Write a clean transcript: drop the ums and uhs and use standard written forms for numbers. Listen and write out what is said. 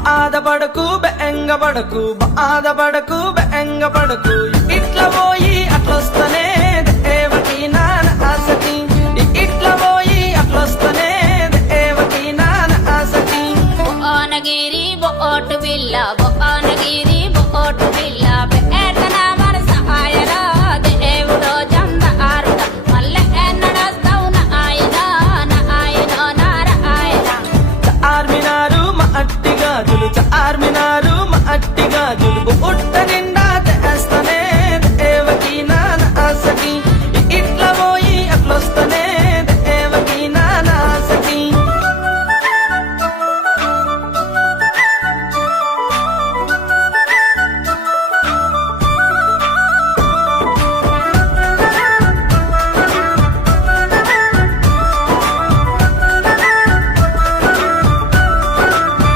బాధపడకు బెంగపడకు బాధపడకు బెంగపడకు ఇట్లా పోయి అట్లొస్తనే దేవకి నాన్న ఆసకి ఇట్లా పోయి అట్లొస్తనే దేవకి నాన్న ఆసకి బొనగిరి బొట్టు బిల్ల బొనగిరి బొట్టు బిల్ల